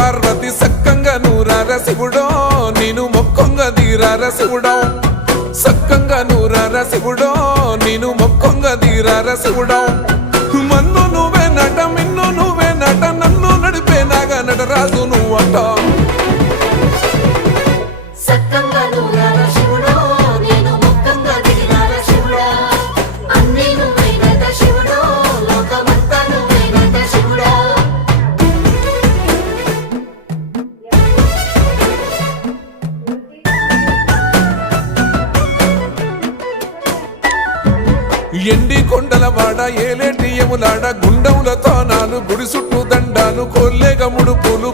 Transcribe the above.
పార్వతి సక్కంగా నూరార శివుడో నేను మొక్కంగా తీరార శివుడో సక్కంగా నూరార శివుడో నేను మొక్కంగా తీరార శివుడో మన్ను నువ్వే నట మిన్ను నువ్వే నట నన్ను నడిపే నాగా నటరాజు నువ్వట ఎండి కొండల వాడ ఏలేటి యములాడ గుండములతో నాలు గుడి చుట్టూ దండాలు కోల్లేగ ముడుపులు